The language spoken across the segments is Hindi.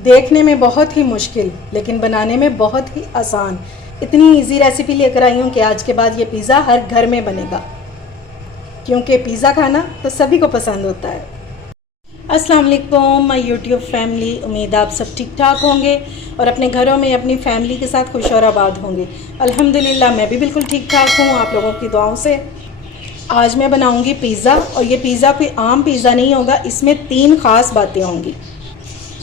देखने में बहुत ही मुश्किल लेकिन बनाने में बहुत ही आसान, इतनी इजी रेसिपी लेकर आई हूँ कि आज के बाद ये पिज़्ज़ा हर घर में बनेगा, क्योंकि पिज़्ज़ा खाना तो सभी को पसंद होता है। अस्सलाम वालेकुम माय यूट्यूब फैमिली, उम्मीद आप सब ठीक ठाक होंगे और अपने घरों में अपनी फैमिली के साथ खुश और आबाद होंगे। अल्हम्दुलिल्लाह मैं भी बिल्कुल ठीक ठाक हूँ, आप लोगों की दुआओं से। आज मैं बनाऊँगी पिज़्ज़ा, और ये पिज़्ज़ा कोई आम पिज़्ज़ा नहीं होगा, इसमें 3 ख़ास बातें होंगी।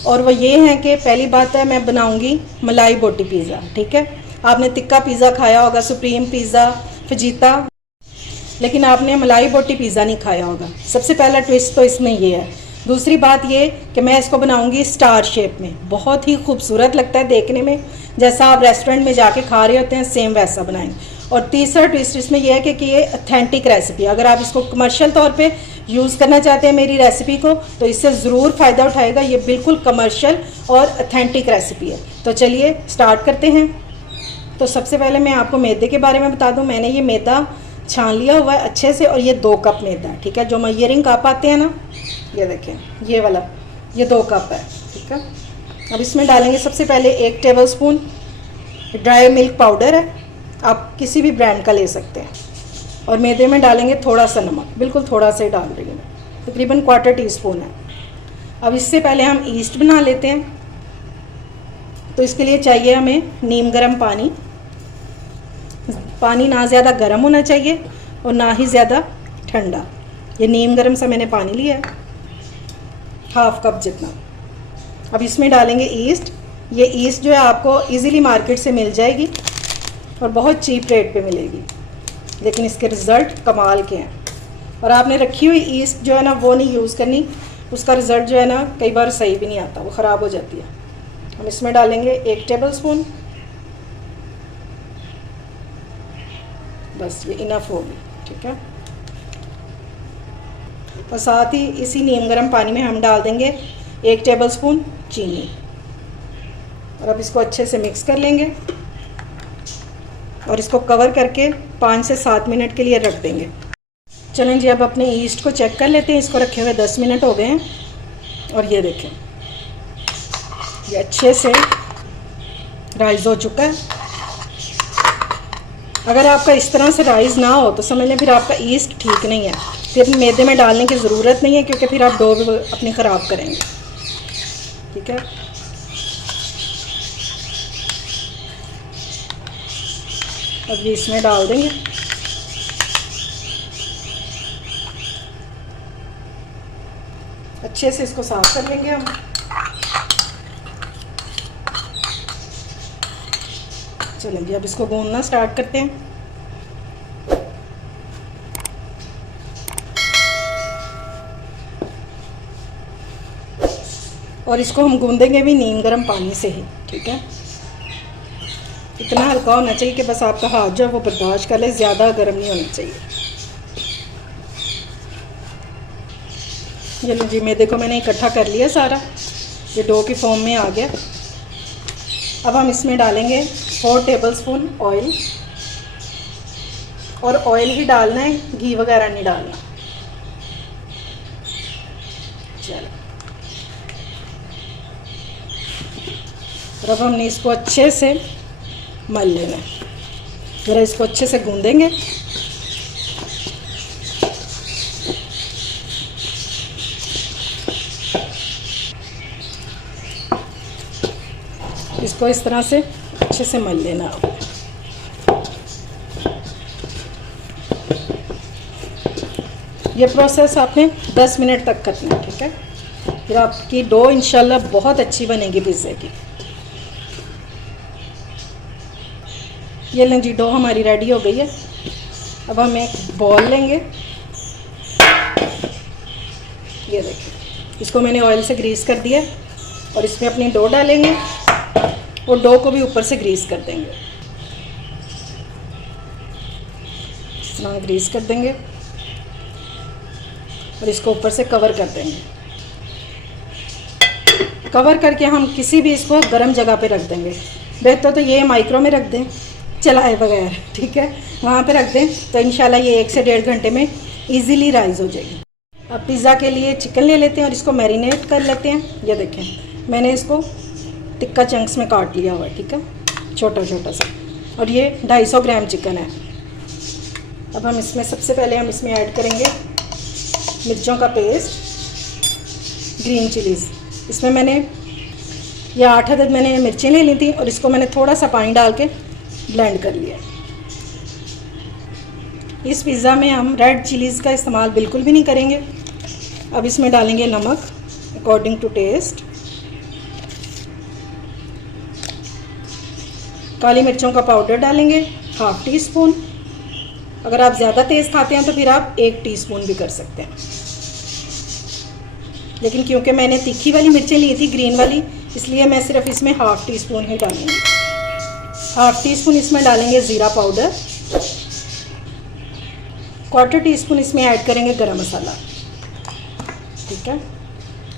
और वो ये हैं कि पहली बात है, मैं बनाऊंगी मलाई बोटी पिज़्ज़ा। ठीक है, आपने तिक्का पिज़्ज़ा खाया होगा, सुप्रीम पिज़्ज़ा, फजीता, लेकिन आपने मलाई बोटी पिज़्ज़ा नहीं खाया होगा। सबसे पहला ट्विस्ट तो इसमें ये है। दूसरी बात ये कि मैं इसको बनाऊंगी स्टार शेप में, बहुत ही खूबसूरत लगता है देखने में, जैसा आप रेस्टोरेंट में जाके खा रहे होते हैं सेम वैसा बनाएंगे। और तीसरा ट्विस्ट इसमें यह है कि ये ऑथेंटिक रेसिपी, अगर आप इसको कमर्शियल तौर पे यूज़ करना चाहते हैं मेरी रेसिपी को, तो इससे ज़रूर फ़ायदा उठाएगा। ये बिल्कुल कमर्शियल और ऑथेंटिक रेसिपी है। तो चलिए स्टार्ट करते हैं। तो सबसे पहले मैं आपको मैदे के बारे में बता दूं। मैंने ये मैदा छान लिया हुआ है अच्छे से, और ये 2 कप मैदा है। ठीक है, जो मेजरिंग कप आते हैं ना, ये देखें ये वाला, ये 2 कप है। ठीक है, अब इसमें डालेंगे सबसे पहले 1 table spoon dry milk powder है, आप किसी भी ब्रांड का ले सकते हैं। और मैदे में डालेंगे थोड़ा सा नमक, बिल्कुल थोड़ा सा ही डाल रही हूँ, तकरीबन 1/4 टीस्पून है। अब इससे पहले हम ईस्ट बना लेते हैं। तो इसके लिए चाहिए हमें नीम गर्म पानी। पानी ना ज़्यादा गर्म होना चाहिए और ना ही ज़्यादा ठंडा। ये नीम गर्म सा मैंने पानी लिया है, 1/2 कप जितना। अब इसमें डालेंगे ईस्ट। ये ईस्ट जो है आपको इजीली मार्केट से मिल जाएगी और बहुत चीप रेट पे मिलेगी, लेकिन इसके रिज़ल्ट कमाल के हैं। और आपने रखी हुई ईस्ट जो है ना, वो नहीं यूज़ करनी, उसका रिज़ल्ट जो है ना कई बार सही भी नहीं आता, वो ख़राब हो जाती है। हम इसमें डालेंगे 1 टेबल स्पून, बस ये इनफ होगी। ठीक है, और साथ ही इसी नीम गर्म पानी में हम डाल देंगे 1 टेबल स्पून चीनी। और अब इसको अच्छे से मिक्स कर लेंगे और इसको कवर करके 5 से 7 मिनट के लिए रख देंगे। चलें जी, अब अपने ईस्ट को चेक कर लेते हैं। इसको रखे हुए 10 मिनट हो गए हैं, और ये देखें ये अच्छे से राइज़ हो चुका है। अगर आपका इस तरह से राइज़ ना हो तो समझ लें फिर आपका ईस्ट ठीक नहीं है, फिर मैदे में डालने की ज़रूरत नहीं है, क्योंकि फिर आप डो भी अपनी ख़राब करेंगे। ठीक है, अब ये इसमें डाल देंगे। अच्छे से इसको साफ कर लेंगे हम। चलें जी, अब इसको गूंदना स्टार्ट करते हैं। और इसको हम गूंदेंगे भी नीम गर्म पानी से ही। ठीक है, इतना हल्का होना चाहिए कि बस आपका हाथ जो है वो बर्दाश्त कर ले, ज़्यादा गर्म नहीं होना चाहिए। ये लो जी, मैदे को मैंने इकट्ठा कर लिया सारा, ये डो की फॉर्म में आ गया। अब हम इसमें डालेंगे 4 टेबल स्पून ऑयल, और ऑयल ही डालना है, घी वगैरह नहीं डालना। चलो, और अब हमने इसको अच्छे से मल लेना है। ज़रा इसको अच्छे से गूंदेंगे। इसको इस तरह से अच्छे से मल लेना। ये प्रोसेस आपने 10 मिनट तक करना है। ठीक है, फिर आपकी डो इंशाल्लाह बहुत अच्छी बनेगी पिज़्ज़े की। ये लें जी, डो हमारी रेडी हो गई है। अब हम एक बॉल लेंगे, ये देखिए इसको मैंने ऑयल से ग्रीस कर दिया, और इसमें अपनी डो डालेंगे और डो को भी ऊपर से ग्रीस कर देंगे। इस तरह ग्रीस कर देंगे और इसको ऊपर से कवर कर देंगे। कवर करके हम किसी भी इसको गर्म जगह पे रख देंगे। बेहतर तो ये माइक्रो में रख दें, चलाए बगैर। ठीक है, वहाँ पे रख दें तो इंशाल्लाह ये 1 से 1.5 घंटे में इजीली राइज़ हो जाएगी। अब पिज़्ज़ा के लिए चिकन ले लेते हैं और इसको मैरिनेट कर लेते हैं। ये देखें मैंने इसको तिक्का चंक्स में काट लिया हुआ है, ठीक है, छोटा छोटा सा। और ये 250 ग्राम चिकन है। अब हम इसमें सबसे पहले हम इसमें ऐड करेंगे मिर्चों का पेस्ट, ग्रीन चिलीज़। इसमें मैंने ये 8 अदद मैंने मिर्चें ले ली थी और इसको मैंने थोड़ा सा पानी डाल के ब्लेंड कर लिया। इस पिज़्ज़ा में हम रेड चिलीज़ का इस्तेमाल बिल्कुल भी नहीं करेंगे। अब इसमें डालेंगे नमक अकॉर्डिंग टू टेस्ट, काली मिर्चों का पाउडर डालेंगे 1/2 टीस्पून। अगर आप ज़्यादा तेज़ खाते हैं तो फिर आप 1 टीस्पून भी कर सकते हैं, लेकिन क्योंकि मैंने तीखी वाली मिर्चें ली थी, ग्रीन वाली, इसलिए मैं सिर्फ इसमें 1/2 टीस्पून ही डालूंगी। 1/2 टीस्पून इसमें डालेंगे ज़ीरा पाउडर, 1/4 टीस्पून इसमें ऐड करेंगे गरम मसाला, ठीक है।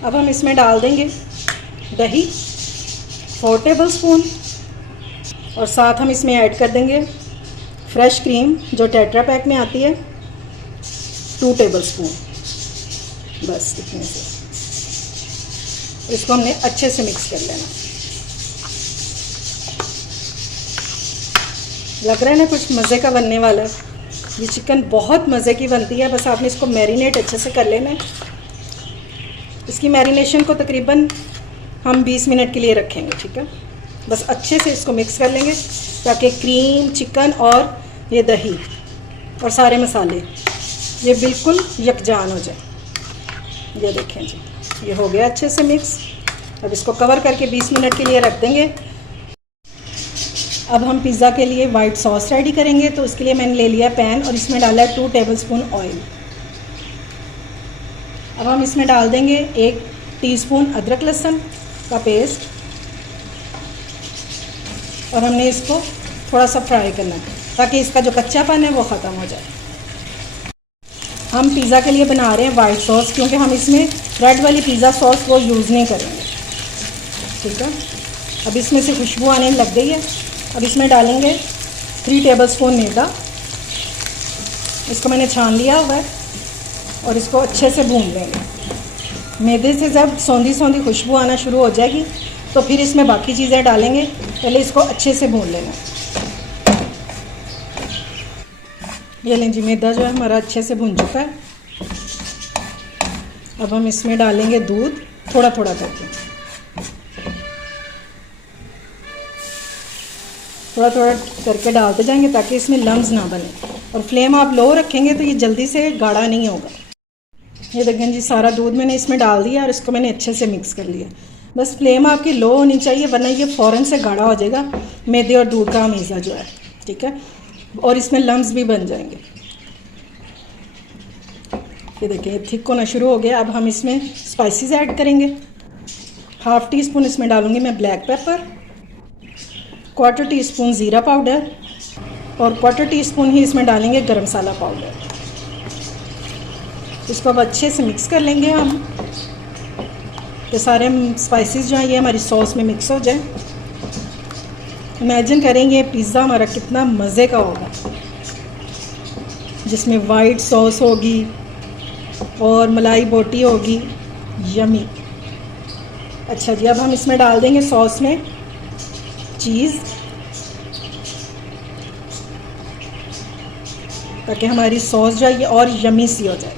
अब हम इसमें डाल देंगे दही 4 टेबल स्पून और साथ हम इसमें ऐड कर देंगे फ्रेश क्रीम जो टेट्रा पैक में आती है 2 टेबल स्पून, बस इतने से। इसको हमने अच्छे से मिक्स कर लेना। लग रहा है ना कुछ मज़े का बनने वाला है। ये चिकन बहुत मज़े की बनती है, बस आपने इसको मैरिनेट अच्छे से कर लेना है। इसकी मैरिनेशन को तकरीबन हम 20 मिनट के लिए रखेंगे, ठीक है। बस अच्छे से इसको मिक्स कर लेंगे ताकि क्रीम, चिकन और ये दही और सारे मसाले ये बिल्कुल यकजान हो जाए। ये देखें जी, ये हो गया अच्छे से मिक्स। अब इसको कवर करके 20 मिनट के लिए रख देंगे। अब हम पिज़्ज़ा के लिए वाइट सॉस रेडी करेंगे, तो उसके लिए मैंने ले लिया पैन और इसमें डाला है 2 टेबल स्पून ऑयल। अब हम इसमें डाल देंगे 1 टीस्पून अदरक लहसुन का पेस्ट और हमने इसको थोड़ा सा फ्राई करना है ताकि इसका जो कच्चापन है वो ख़त्म हो जाए। हम पिज़्ज़ा के लिए बना रहे हैं वाइट सॉस, क्योंकि हम इसमें रेड वाली पिज़्ज़ा सॉस वो यूज़ नहीं करेंगे, ठीक है। अब इसमें से खुशबू आने लग गई है। अब इसमें डालेंगे 3 टेबल स्पून मैदा। इसको मैंने छान लिया हुआ है और इसको अच्छे से भून लेंगे। मैदे से जब सौंधी सौंधी खुशबू आना शुरू हो जाएगी तो फिर इसमें बाकी चीज़ें डालेंगे। पहले इसको अच्छे से भून लेना। ये लें जी, मैदा जो है हमारा अच्छे से भून चुका है। अब हम इसमें डालेंगे दूध थोड़ा थोड़ा करके, थोड़ा थोड़ा करके डालते जाएंगे ताकि इसमें लम्स ना बने। और फ्लेम आप लो रखेंगे तो ये जल्दी से गाढ़ा नहीं होगा। ये देखें जी, सारा दूध मैंने इसमें डाल दिया और इसको मैंने अच्छे से मिक्स कर लिया। बस फ्लेम आपकी लो होनी चाहिए, वरना ये फ़ौरन से गाढ़ा हो जाएगा मैदे और दूध का अमीज़ा जो है, ठीक है, और इसमें लम्स भी बन जाएंगे। ये देखिए ये थिक होना शुरू हो गया। अब हम इसमें स्पाइसेस ऐड करेंगे। 1/2 टीस्पून इसमें डालूंगी मैं ब्लैक पेपर, 1/4 टीस्पून ज़ीरा पाउडर और 1/4 टीस्पून ही इसमें डालेंगे गरम मसाला पाउडर। इसको अब अच्छे से मिक्स कर लेंगे हम, तो सारे स्पाइसेस जो हैं ये हमारी सॉस में मिक्स हो जाए। इमेजिन करेंगे ये पिज़्ज़ा हमारा कितना मज़े का होगा, जिसमें वाइट सॉस होगी और मलाई बोटी होगी, यमी। अच्छा जी, अब हम इसमें डाल देंगे सॉस में चीज़ ताकि हमारी सॉस जो है ये और यमी सी हो जाए।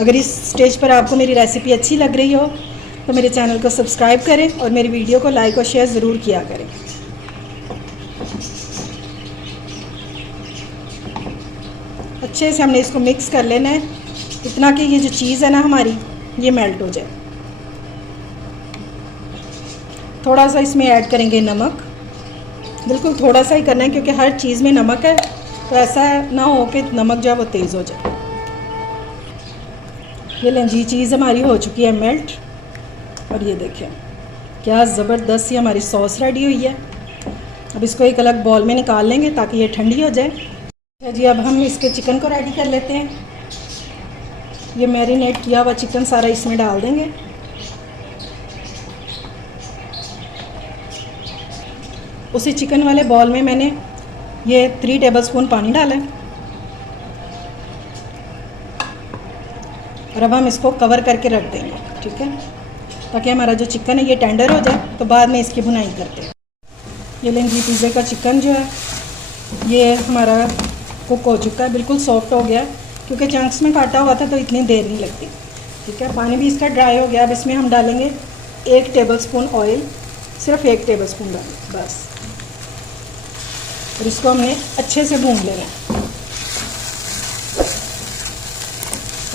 अगर इस स्टेज पर आपको मेरी रेसिपी अच्छी लग रही हो तो मेरे चैनल को सब्सक्राइब करें और मेरी वीडियो को लाइक और शेयर ज़रूर किया करें। अच्छे से हमने इसको मिक्स कर लेना है, इतना कि ये जो चीज़ है ना हमारी ये मेल्ट हो जाए। थोड़ा सा इसमें ऐड करेंगे नमक, बिल्कुल थोड़ा सा ही करना है क्योंकि हर चीज़ में नमक है, तो ऐसा ना हो कि नमक जो है वो तेज़ हो जाए। ये लें जी, चीज़ हमारी हो चुकी है मेल्ट और ये देखें क्या ज़बरदस्त सी हमारी सॉस रेडी हुई है। अब इसको एक अलग बॉल में निकाल लेंगे ताकि ये ठंडी हो जाए। अच्छा जी, अब हम इसके चिकन को रेडी कर लेते हैं। ये मैरिनेट किया हुआ चिकन सारा इसमें डाल देंगे। उसी चिकन वाले बॉल में मैंने ये 3 टेबल स्पून पानी डाला है और अब हम इसको कवर करके रख देंगे, ठीक है, ताकि हमारा जो चिकन है ये टेंडर हो जाए, तो बाद में इसकी भुनाई करते हैं। ये लेंगे पिज़्ज़े का चिकन जो है ये हमारा कुक हो चुका है, बिल्कुल सॉफ्ट हो गया, क्योंकि चंक्स में काटा हुआ था तो इतनी देर नहीं लगती, ठीक है। पानी भी इसका ड्राई हो गया। अब इसमें हम डालेंगे 1 टेबलस्पून ऑयल, सिर्फ 1 टेबलस्पून डालें बस, और इसको हमने अच्छे से भून लेना है।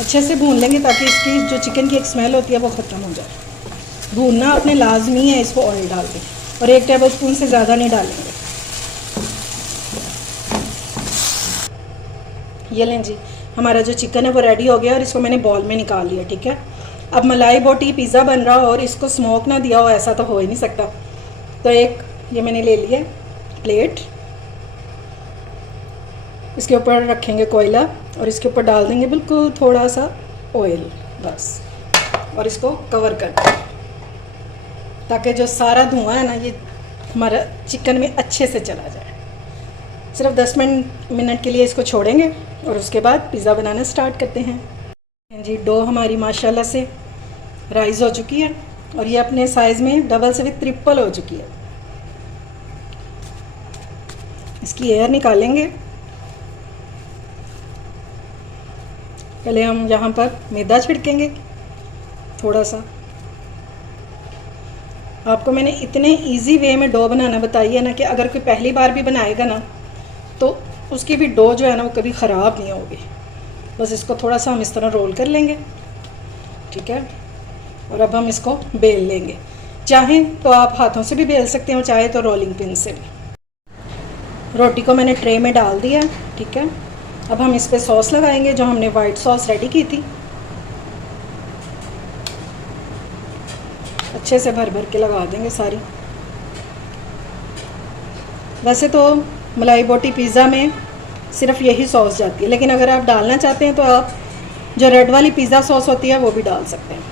अच्छे से भून लेंगे ताकि इसकी जो चिकन की एक स्मेल होती है वो ख़त्म हो जाए। भूनना आपने लाजमी है इसको ऑयल डाल के, और 1 टेबलस्पून से ज़्यादा नहीं डालेंगे। ये लें जी, हमारा जो चिकन है वो रेडी हो गया और इसको मैंने बॉल में निकाल लिया, ठीक है। अब मलाई बोटी पिज़्ज़ा बन रहा हो और इसको स्मोक ना दिया हो, ऐसा तो हो ही नहीं सकता। तो एक ये मैंने ले लिया प्लेट, इसके ऊपर रखेंगे कोयला और इसके ऊपर डाल देंगे बिल्कुल थोड़ा सा ऑयल बस, और इसको कवर कर दें ताकि जो सारा धुआं है ना ये हमारा चिकन में अच्छे से चला जाए। सिर्फ 10 मिनट के लिए इसको छोड़ेंगे और उसके बाद पिज़्ज़ा बनाना स्टार्ट करते हैं। जी डो हमारी माशाल्लाह से राइज़ हो चुकी है और ये अपने साइज़ में डबल से भी ट्रिपल हो चुकी है। इसकी एयर निकालेंगे। पहले हम यहाँ पर मैदा छिड़केंगे थोड़ा सा। आपको मैंने इतने इजी वे में डो बनाना बताई है ना कि अगर कोई पहली बार भी बनाएगा ना तो उसकी भी डो जो है ना वो कभी ख़राब नहीं होगी। बस इसको थोड़ा सा हम इस तरह रोल कर लेंगे, ठीक है। और अब हम इसको बेल लेंगे। चाहें तो आप हाथों से भी बेल सकते हो, चाहे तो रोलिंग पिन से भी। रोटी को मैंने ट्रे में डाल दिया, ठीक है। अब हम इस पर सॉस लगाएंगे जो हमने वाइट सॉस रेडी की थी। अच्छे से भर भर के लगा देंगे सारी। वैसे तो मलाई बोटी पिज़्ज़ा में सिर्फ यही सॉस जाती है, लेकिन अगर आप डालना चाहते हैं तो आप जो रेड वाली पिज़्ज़ा सॉस होती है वो भी डाल सकते हैं।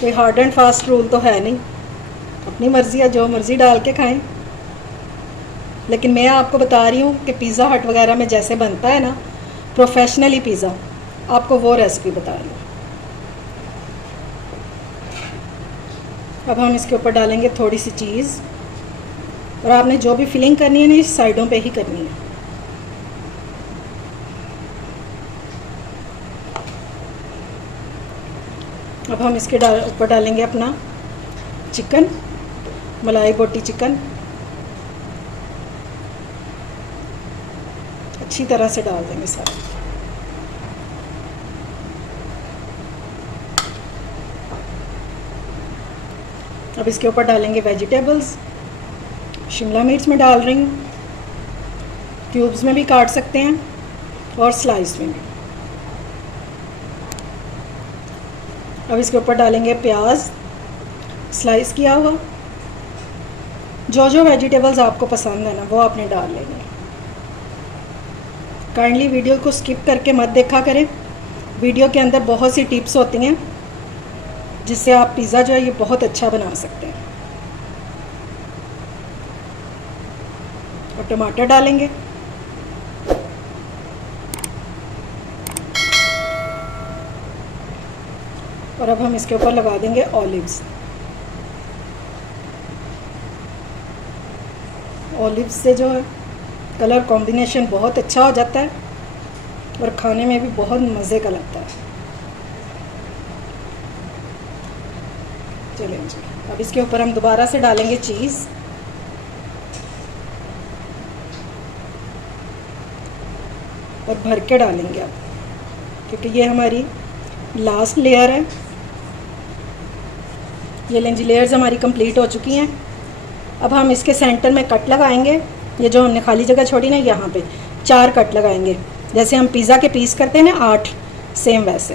कोई हार्ड एंड फास्ट रूल तो है नहीं, अपनी मर्ज़ी है, जो मर्ज़ी डाल के खाएं। लेकिन मैं आपको बता रही हूँ कि पिज़्ज़ा हट वगैरह में जैसे बनता है ना प्रोफेशनली पिज़्ज़ा, आपको वो रेसिपी बता रही हूँ। अब हम इसके ऊपर डालेंगे थोड़ी सी चीज़, और आपने जो भी फिलिंग करनी है ना इस साइडों पे ही करनी है। अब हम इसके ऊपर डालेंगे अपना चिकन, मलाई बोटी चिकन। अच्छी तरह से डाल देंगे सारा। अब इसके ऊपर डालेंगे वेजिटेबल्स। शिमला मिर्च में डाल रही हूँ, क्यूब्स में भी काट सकते हैं और स्लाइस में भी। अब इसके ऊपर डालेंगे प्याज स्लाइस किया हुआ। जो जो वेजिटेबल्स आपको पसंद है ना वो आपने डाल लेंगे। काइंडली वीडियो को स्किप करके मत देखा करें, वीडियो के अंदर बहुत सी टिप्स होती हैं जिससे आप पिज़्ज़ा जो है ये बहुत अच्छा बना सकते हैं। और टमाटर डालेंगे। और अब हम इसके ऊपर लगा देंगे ऑलिव्स। ऑलिव्स से जो है कलर कॉम्बिनेशन बहुत अच्छा हो जाता है और खाने में भी बहुत मज़े का लगता है। चलिए जी, अब इसके ऊपर हम दोबारा से डालेंगे चीज़। और भर के डालेंगे अब, क्योंकि ये हमारी लास्ट लेयर है। ये लेंजी लेयर्स हमारी कंप्लीट हो चुकी हैं। अब हम इसके सेंटर में कट लगाएंगे। ये जो हमने खाली जगह छोड़ी ना यहाँ पे 4 कट लगाएंगे, जैसे हम पिज़्ज़ा के पीस करते हैं ना 8, सेम वैसे।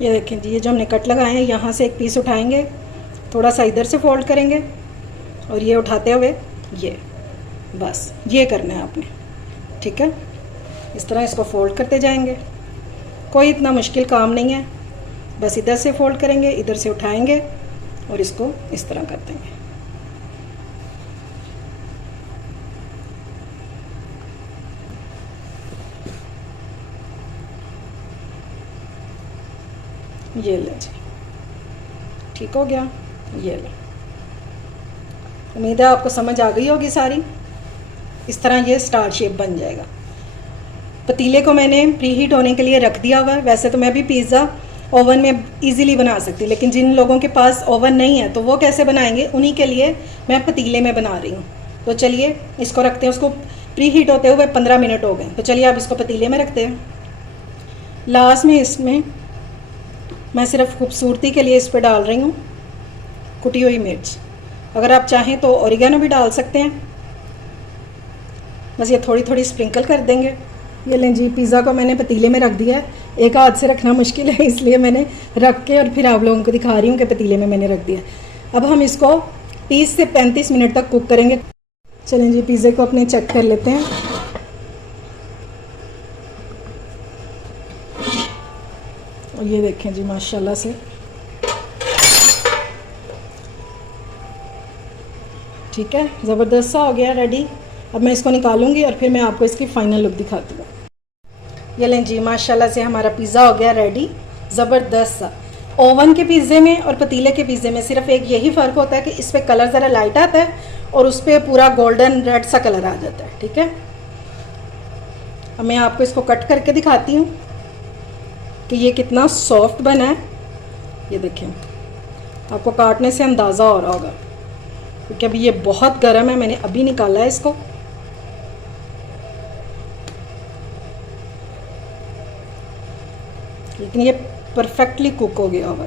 ये देखें जी, ये जो हमने कट लगाए हैं यहाँ से एक पीस उठाएंगे, थोड़ा सा इधर से फोल्ड करेंगे और ये उठाते हुए ये, बस ये करना है आपने, ठीक है। इस तरह इसको फोल्ड करते जाएंगे, कोई इतना मुश्किल काम नहीं है। बस इधर से फोल्ड करेंगे, इधर से उठाएंगे और इसको इस तरह कर देंगे। ये ले जी, ठीक हो गया। ये ले, उम्मीद है आपको समझ आ गई होगी सारी। इस तरह ये स्टार शेप बन जाएगा। पतीले को मैंने प्री हीट होने के लिए रख दिया हुआ है। वैसे तो मैं भी पिज़्ज़ा ओवन में इजीली बना सकती, लेकिन जिन लोगों के पास ओवन नहीं है तो वो कैसे बनाएंगे, उन्हीं के लिए मैं पतीले में बना रही हूँ। तो चलिए इसको रखते हैं। उसको प्री हीट होते हुए 15 मिनट हो गए, तो चलिए अब इसको पतीले में रखते हैं। लास्ट में इसमें मैं सिर्फ खूबसूरती के लिए इस पर डाल रही हूँ कुटी हुई मिर्च। अगर आप चाहें तो ओरिगेनो भी डाल सकते हैं, बस ये थोड़ी थोड़ी स्प्रिंकल कर देंगे। ये लें जी, पिज़्ज़ा को मैंने पतीले में रख दिया है। एक हाथ से रखना मुश्किल है, इसलिए मैंने रख के और फिर आप लोगों को दिखा रही हूँ कि पतीले में मैंने रख दिया। अब हम इसको 30 से 35 मिनट तक कुक करेंगे। चलें जी, पिज़्ज़े को अपने चेक कर लेते हैं। और ये देखें जी, माशाल्लाह से ठीक है, ज़बरदस्त सा हो गया रेडी। अब मैं इसको निकालूंगी और फिर मैं आपको इसकी फ़ाइनल लुक दिखाती हूँ। ये लें जी, माशाल्लाह से हमारा पिज़्ज़ा हो गया रेडी, ज़बरदस्त सा। ओवन के पिज़्ज़े में और पतीले के पिज़्ज़े में सिर्फ एक यही फ़र्क होता है कि इस पर कलर ज़रा लाइट आता है और उस पर पूरा गोल्डन रेड सा कलर आ जाता है। ठीक है, अब मैं आपको इसको कट करके दिखाती हूँ कि ये कितना सॉफ्ट बना है। ये देखें, आपको काटने से अंदाज़ा हो रहा होगा, क्योंकि अभी ये बहुत गर्म है। मैंने अभी निकाला है इसको। लेकिन ये परफेक्टली कुक हो गया होगा।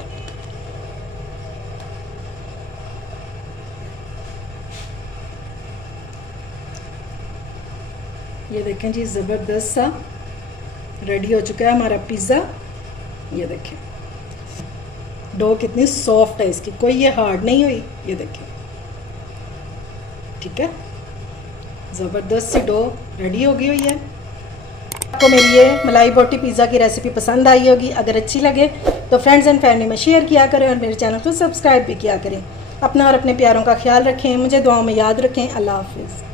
ये देखें जी, ज़बरदस्त सा रेडी हो चुका है हमारा पिज़्ज़ा। ये देखें, डो कितनी सॉफ्ट है इसकी, कोई ये हार्ड नहीं हुई। ये देखें, ठीक है, ज़बरदस्त सी डो रेडी हो गई हुई है। आपको मेरी ये मलाई बोटी पिज़्ज़ा की रेसिपी पसंद आई होगी। अगर अच्छी लगे तो फ्रेंड्स एंड फैमिली में शेयर किया करें और मेरे चैनल को सब्सक्राइब भी किया करें। अपना और अपने प्यारों का ख्याल रखें, मुझे दुआओं में याद रखें। अल्लाह हाफिज़।